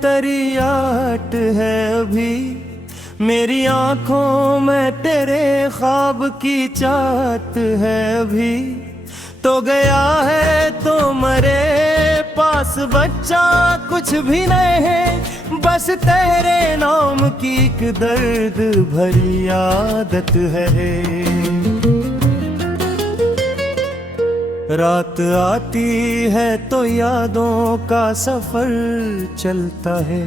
तेरी याद है अभी, मेरी आंखों में तेरे ख्वाब की चाहत है अभी। तो गया है तो मरे पास बच्चा कुछ भी नहीं है, बस तेरे नाम की एक दर्द भरी आदत है। रात आती है तो यादों का सफर चलता है,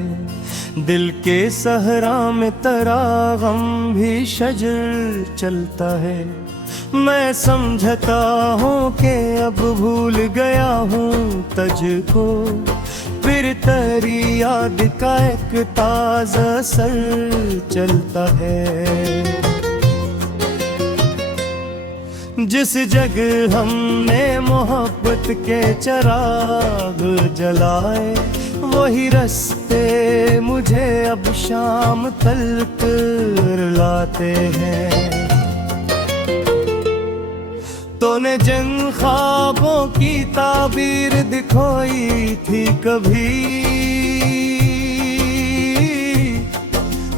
दिल के सहरा में तेरा गम भी शजर चलता है। मैं समझता हूँ कि अब भूल गया हूँ तुझको, फिर तेरी याद का एक ताज़ा असर चलता है। जिस जगह हमने मोहब्बत के चिराग जलाए, वही रास्ते मुझे अब शाम तलक लाते हैं। तूने जिन ख्वाबों की ताबीर दिखाई थी कभी,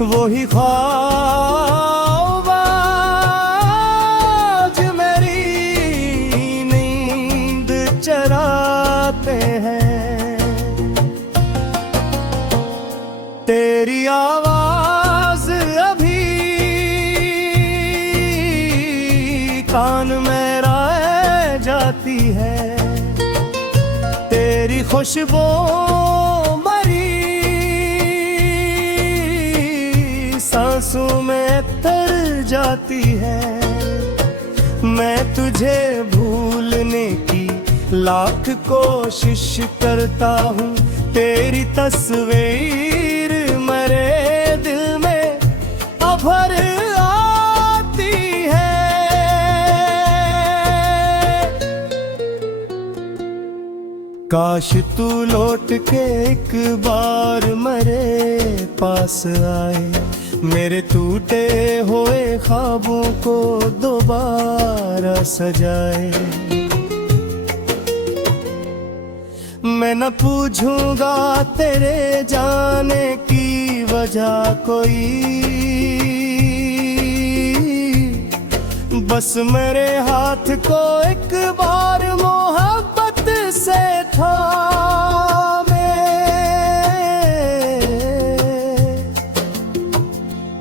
वही ख्वाब आज मेरी नींद चराते हैं। तेरी आवाज अभी कान में रह जाती है, तेरी खुशबू मरी सांसों में तर जाती है। मैं तुझे भूलने की लाख कोशिश करता हूँ, तेरी तस्वीर मेरे दिल में अभर आती है। काश तू लौट के एक बार मेरे पास आए, मेरे टूटे हुए ख्वाबों को दोबारा सजाए। मैं न पूछूंगा तेरे जाने की वजह कोई, बस मेरे हाथ को एक बार मोहब्बत से थामे।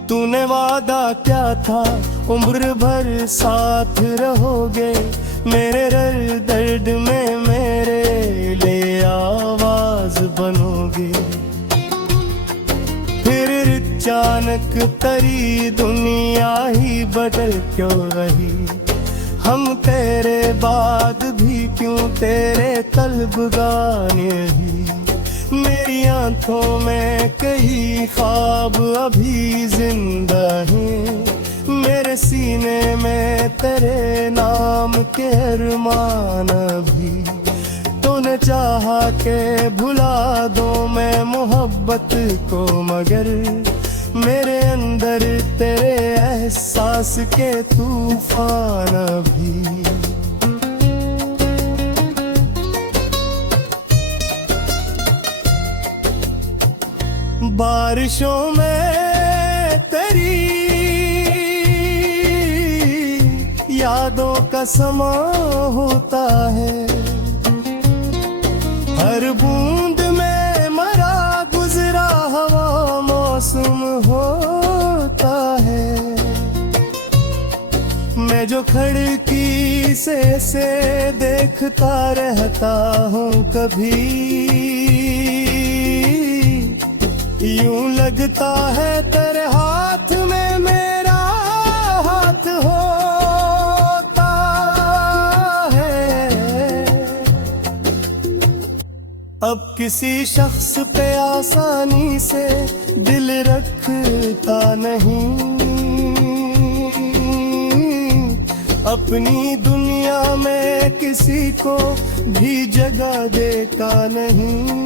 तूने वादा क्या था उम्र भर साथ रहोगे, मेरे दर्द में मेरे लिए आवाज बनोगे। फिर अचानक तेरी दुनिया ही बदल क्यों रही, हम तेरे बाद भी क्यों तेरे तलबगाने ही। मेरी आंखों में कई ख्वाब अभी जिंदा हैं, मेरे सीने में तेरे नाम के अरमान भी। तूने चाहा के भुला दो मैं मोहब्बत को, मगर मेरे अंदर तेरे एहसास के तूफान भी। बारिशों में तेरी यादों का समा होता है, हर बूंद में मरा गुजरा हवा मौसम होता है। मैं जो खिड़की से देखता रहता हूँ कभी, यूं लगता है तेरे हाथ में मेरा हाथ होता है। अब किसी शख्स पे आसानी से दिल रखता नहीं, अपनी दुनिया में किसी को भी जगह देता नहीं।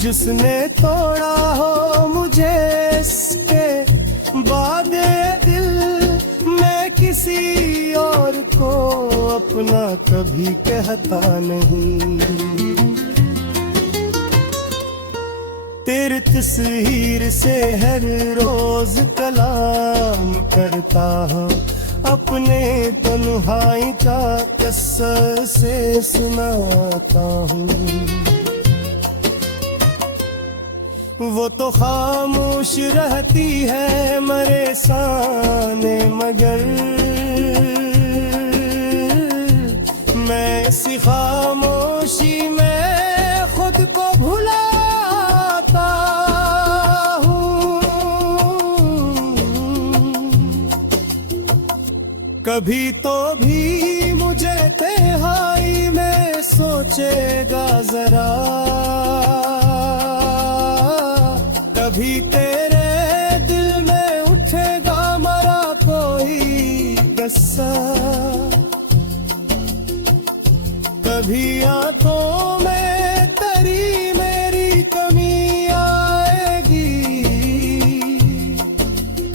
जिसने तोड़ा हो मुझे इसके बाद दिल, मैं किसी और को अपना कभी कहता नहीं। तेरी तस्वीर से हर रोज कलाम करता हूँ, अपने तन्हाई का किस्सा से सुनाता हूँ। वो तो खामोश रहती है मेरे सामने, मगर मैं इसी खामोशी में खुद को भुलाता हूँ। कभी तो भी मुझे तन्हाई में सोचेगा जरा, कभी तेरे दिल में उठेगा मरा कोई गुस्सा, कभी आंखों में तेरी मेरी कमी आएगी,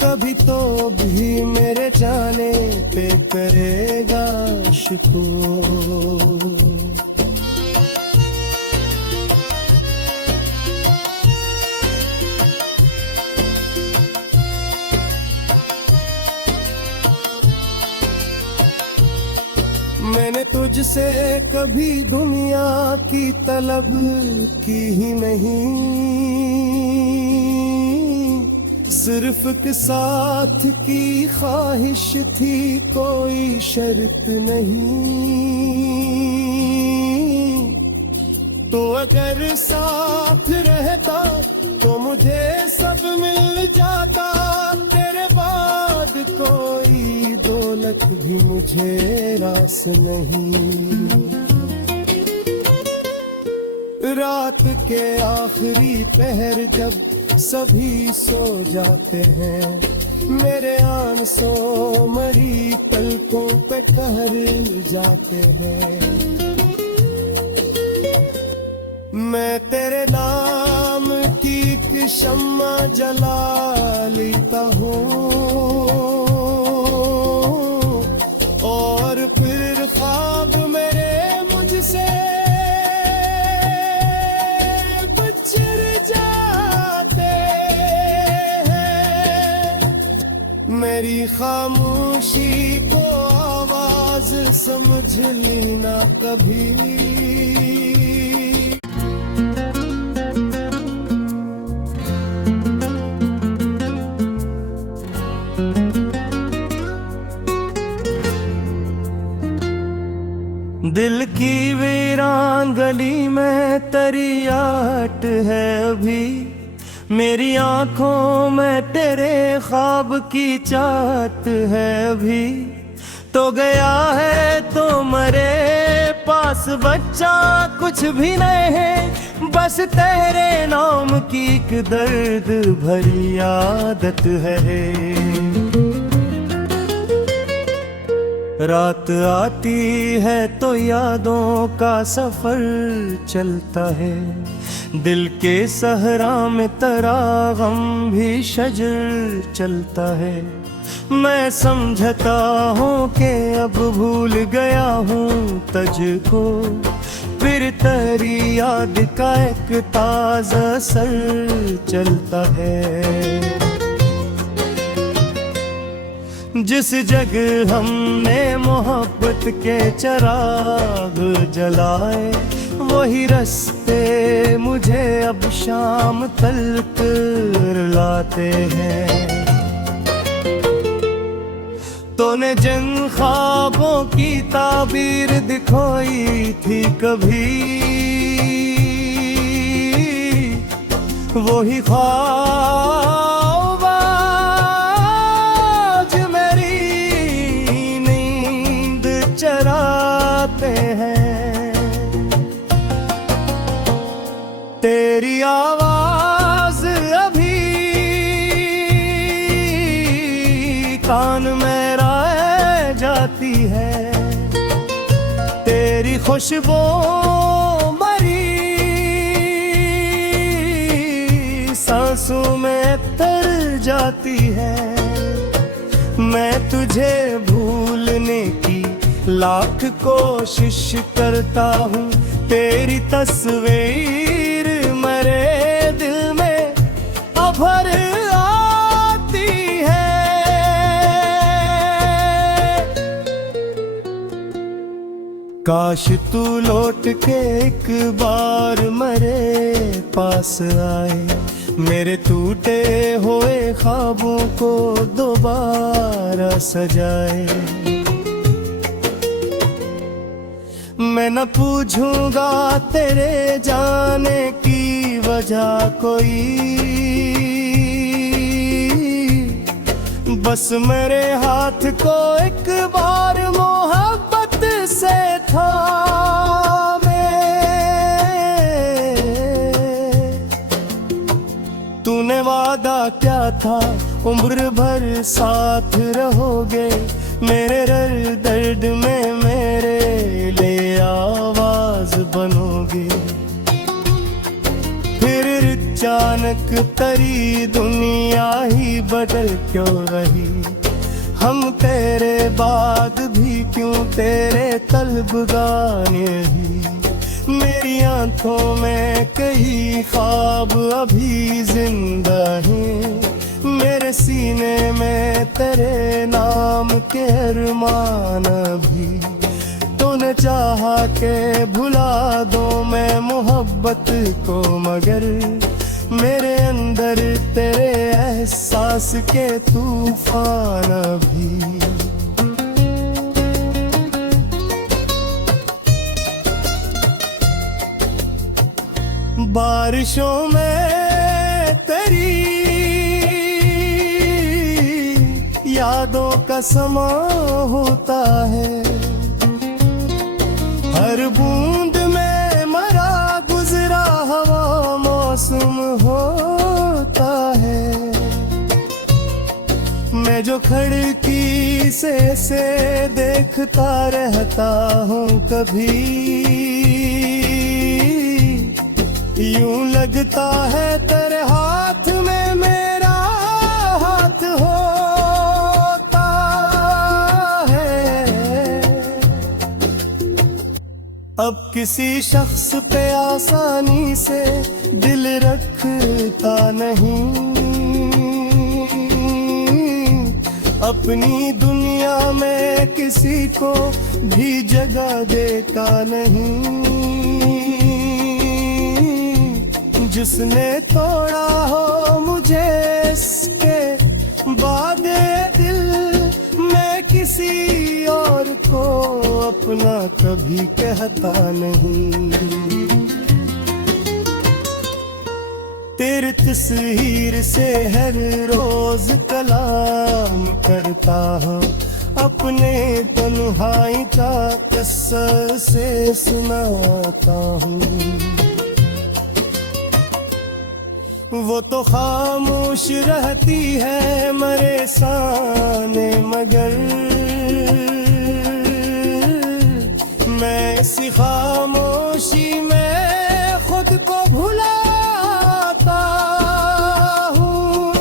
कभी तो भी मेरे जाने पे करेगा शुक्र। मैंने तुझसे कभी दुनिया की तलब की ही नहीं, सिर्फ एक साथ की ख्वाहिश थी, कोई शर्त नहीं। तो अगर साथ रहता तो मुझे सब मिल जाता, तेरे बाद कोई दौलत भी मुझे रास नहीं। रात के आखिरी पहर जब सभी सो जाते हैं, मेरे आंसू मरी पलकों पे ठहर जाते हैं। मैं तेरे नाम की एक शम्मा जला लेता हूँ, और फिर ख्वाब मेरे मुझसे बिछड़ जाते हैं। मेरी खामोशी को आवाज समझ लेना कभी। दिल की वीरान गली में तेरी आहट है अभी, मेरी आंखों में तेरे ख्वाब की चाहत है अभी। तो गया है तो मरे पास बच्चा कुछ भी नहीं है, बस तेरे नाम की एक दर्द भरी आदत है। रात आती है तो यादों का सफर चलता है, दिल के सहरा में तेरा गम भी शजर चलता है। मैं समझता हूँ कि अब भूल गया हूँ तुझको, फिर तेरी याद का एक ताज़ा असर चलता है। जिस जगह हमने मोहब्बत के चिराग जलाए, वही रास्ते मुझे अब शाम तलक लाते हैं। तूने जिन ख्वाबों की ताबीर दिखाई थी कभी, वही ख्वाब चराते हैं। तेरी आवाज अभी कान में रह जाती है, तेरी खुशबू मरी सांसों में तर जाती है। मैं तुझे भूलने की लाख कोशिश करता हूँ, तेरी तस्वीर मेरे दिल में काश तू लौट के एक बार मेरे पास आए, मेरे टूटे हुए ख्वाबों को दोबारा सजाए। मैं न पूछूंगा तेरे जाने की वजह कोई, बस मेरे हाथ को एक बार मोहब्बत से थामे। तूने वादा क्या था उम्र भर साथ रहोगे, मेरे दर्द में मेरे लिए आवाज बनोगे। फिर अचानक तेरी दुनिया ही बदल क्यों रही, हम तेरे बाद भी क्यों तेरे तलबगाने ही। मेरी आंखों में कई ख्वाब अभी जिंदा हैं, मेरे सीने में तेरे नाम के अरमान भी। तूने चाहा के भुला दो मैं मोहब्बत को, मगर मेरे अंदर तेरे एहसास के तूफान भी। बारिशों में तेरी यादों का समा होता है, हर बूंद में मरा गुजरा हवा मौसम होता है। मैं जो खिड़की से देखता रहता हूँ, कभी यूं लगता है तेरे हाथ में मेरा हाथ होता है। अब किसी शख्स पे आसानी से दिल रखता नहीं, अपनी दुनिया में किसी को भी जगह देता नहीं। जिसने तोड़ा हो मुझे इसके बाद दिल, मैं किसी और को अपना कभी कहता नहीं। तेरी तस्वीर से हर रोज कलाम करता हूँ, अपने तन्हाई का किस्सा से सुनाता हूँ। वो तो खामोश रहती है मेरे सामने, मगर मैं इसी खामोशी में खुद को भुलाता हूँ।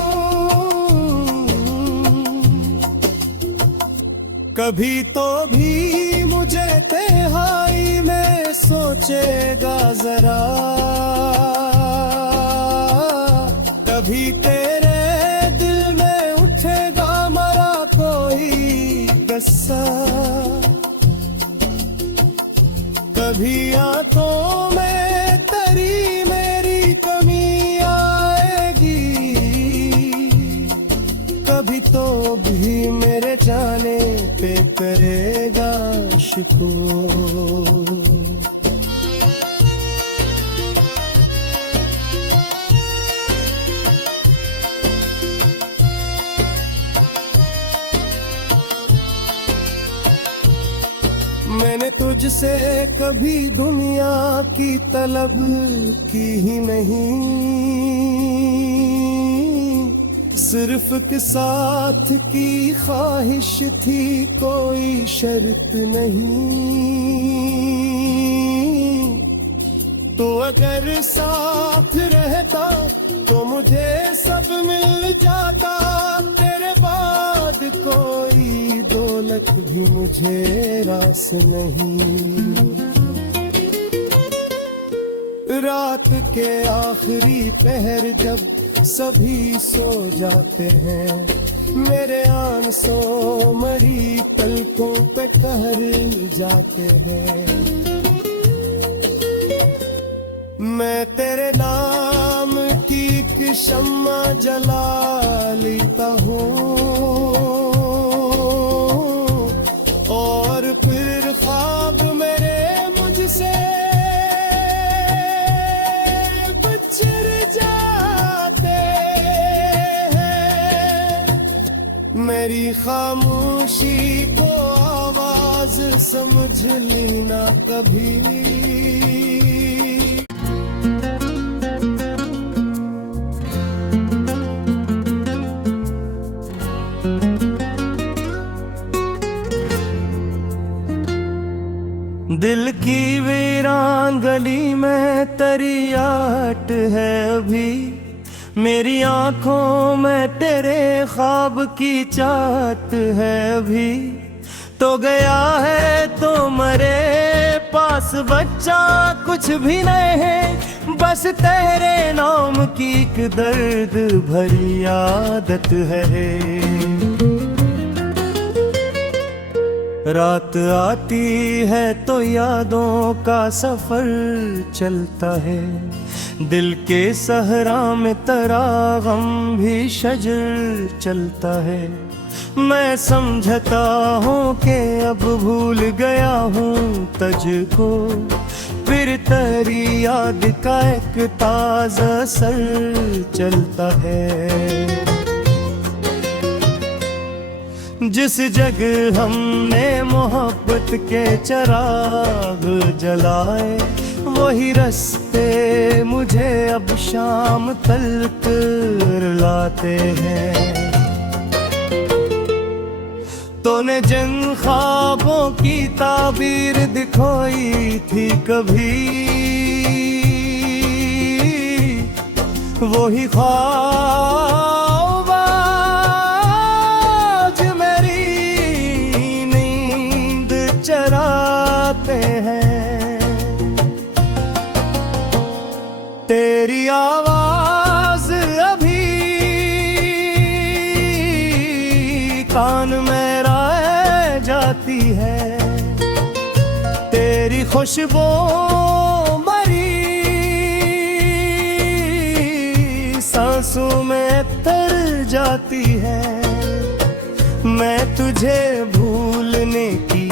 कभी तो भी मुझे तन्हाई में सोचेगा जरा, कभी तेरे दिल में उठेगा मरा कोई गस्सा, कभी आंखों में तेरी मेरी कमी आएगी, कभी तो भी मेरे जाने पे करेगा शुक्र। मैंने तुझसे कभी दुनिया की तलब की ही नहीं, सिर्फ के साथ की ख्वाहिश थी कोई शर्त नहीं। तो अगर साथ रहता तो मुझे सब मिल जाता, तेरे बाद कोई दौलत भी मुझे रास नहीं। रात के आखिरी पहर जब सभी सो जाते हैं, मेरे आंसू मरी पलकों पे ठहर जाते हैं। मैं तेरे नाम की एक शम्मा जला लेता हूँ और फिर ख्वाब मेरे मुझसे बिछड़ जाते हैं। मेरी खामोशी को आवाज समझ लेना कभी। दिल की वीरान गली में तेरी याद है अभी, मेरी आंखों में तेरे ख्वाब की चाहत है अभी। तो गया है तो मरे पास बच्चा कुछ भी नहीं है, बस तेरे नाम की एक दर्द भरी आदत है। रात आती है तो यादों का सफर चलता है, दिल के सहरा में तेरा गम भी शजर चलता है। मैं समझता हूँ कि अब भूल गया हूँ तुझको, फिर तेरी याद का एक ताज़ा असर चलता है। जिस जगह हमने मोहब्बत के चिराग जलाए, वही रास्ते मुझे अब शाम तलक रुलाते हैं। तूने जिन ख्वाबों की ताबीर दिखाई थी कभी, वही ख्वाब चराते हैं। तेरी आवाज अभी कान में रह जाती है, तेरी खुशबू मरी सांसों में तर जाती है। मैं तुझे भूलने की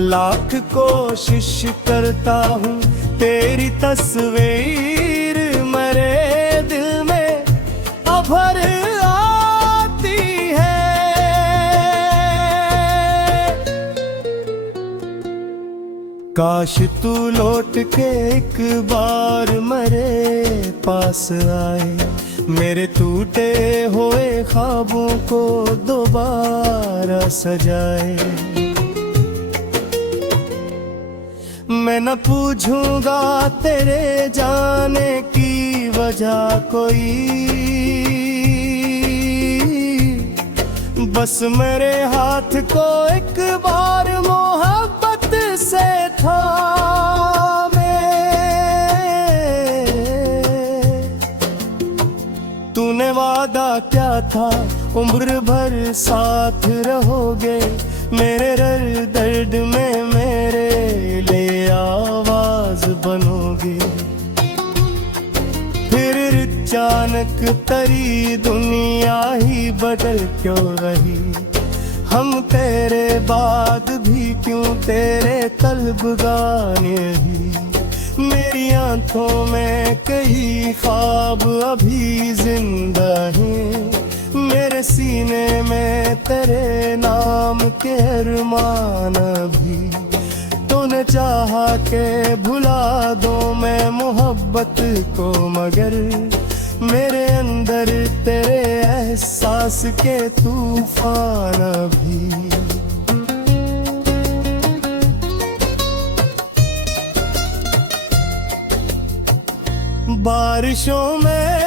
लाख कोशिश करता हूँ, तेरी तस्वीर मेरे दिल में अभर आती है। काश तू लौट के एक बार मेरे पास आए, मेरे टूटे हुए ख्वाबों को दोबारा सजाए। मैं न पूछूंगा तेरे जाने की वजह कोई, बस मेरे हाथ को एक बार मोहब्बत से थामे। तूने वादा क्या था उम्र भर साथ रहोगे, मेरे दर्द में मेरे लिए आवाज बनोगे। फिर अचानक तेरी दुनिया ही बदल क्यों रही, हम तेरे बाद भी क्यों तेरे तलबगाने ही। मेरी आंखों में कई ख्वाब अभी जिंदा हैं, मेरे सीने में तेरे नाम के अरमान भी। तूने चाहा के भुला दो मैं मोहब्बत को, मगर मेरे अंदर तेरे एहसास के तूफान भी। बारिशों में